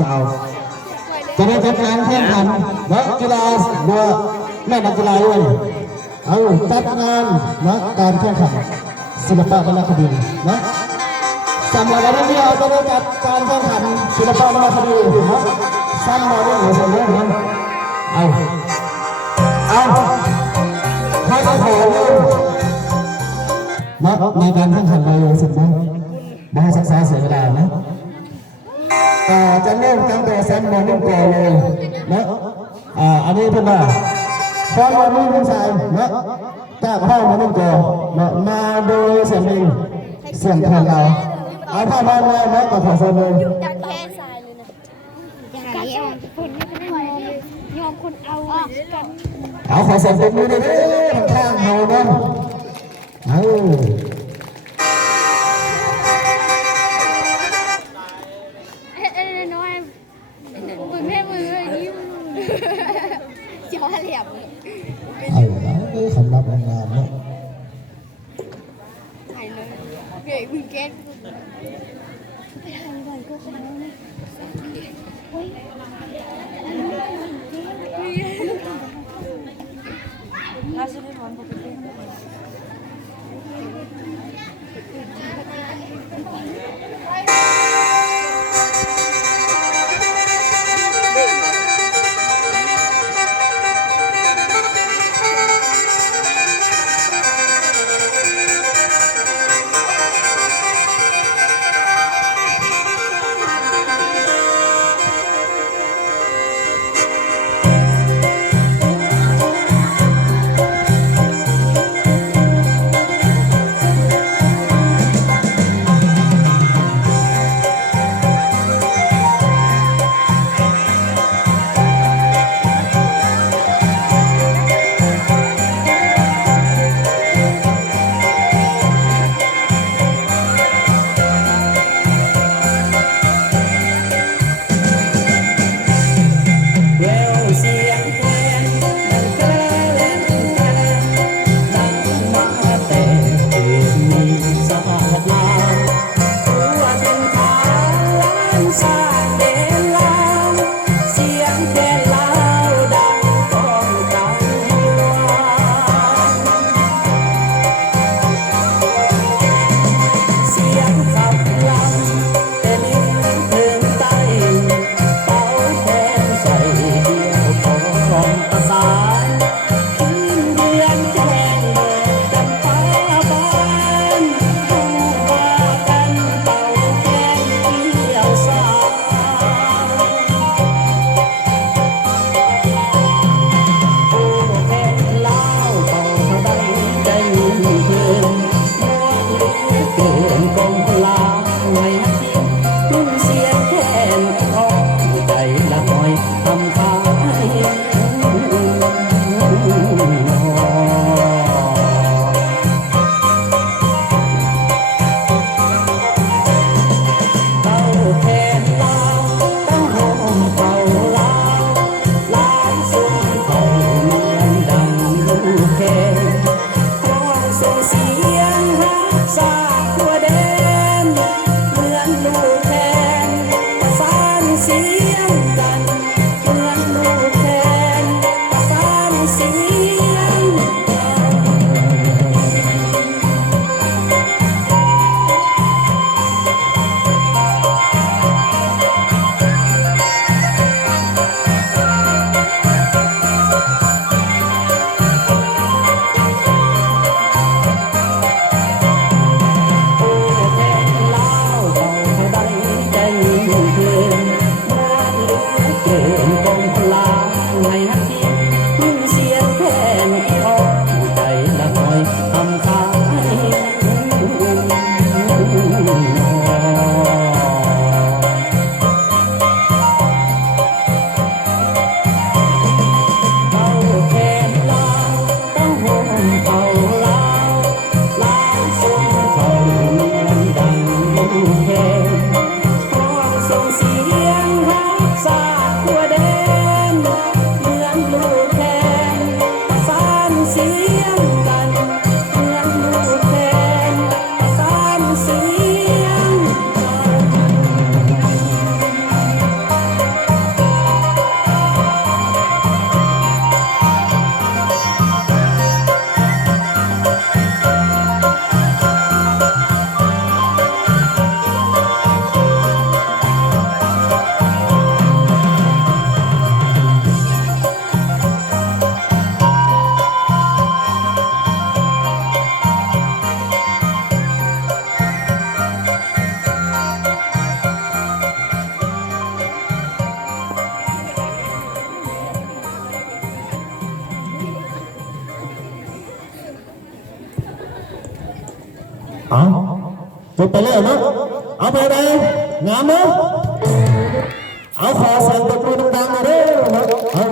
สาวจะได้จัดการแข่งขันนักกีฬาบัวแม่นักกีฬาด้วยเอาจัดงานนะการแข่งขันศิลปะวรรณคดีนะสำหรับวันนี้เราจะได้จัดการแข่งขันศิลปะวรรณคดีนะสร้างมาด้วยหัวใจนะเอาให้ขอนะในการแข่งขันเราสุดนะไม่ให้ศึกษาเสียเวลานะจะเริ่มตั้งแต่แซมมอนิ่งก่อนเลยนะอันนี้เป็นว่าพอมอนิ่งผู้ชายนะจากพ่อมอนิ่งก่อนมาโดยเสียงมิงเสียงแทนเราเอาพ่อมานะกับขอเสียงมิงดันแค่ทรายเลยนะการสอนคนไม่ได้ยอมคนเอากันเอาขอเสียงปรบมือเลยข้างเรานั่นเอาน้อยมือแม่มือนิ้วเจ้าเหลี่ยมสำหรับงานเนี่ยถ่ายเลยเก๋มึงแก๊สไปถ่ายบ่อยก็คนนั้นนะเฮ้ยน่าจะได้ร้อนปกติ เอาจบไปแล้วเนาะเอาไปเลยงามเนาะเอาขอสั่งตะปูดังๆเลยเด้อเนาะเอา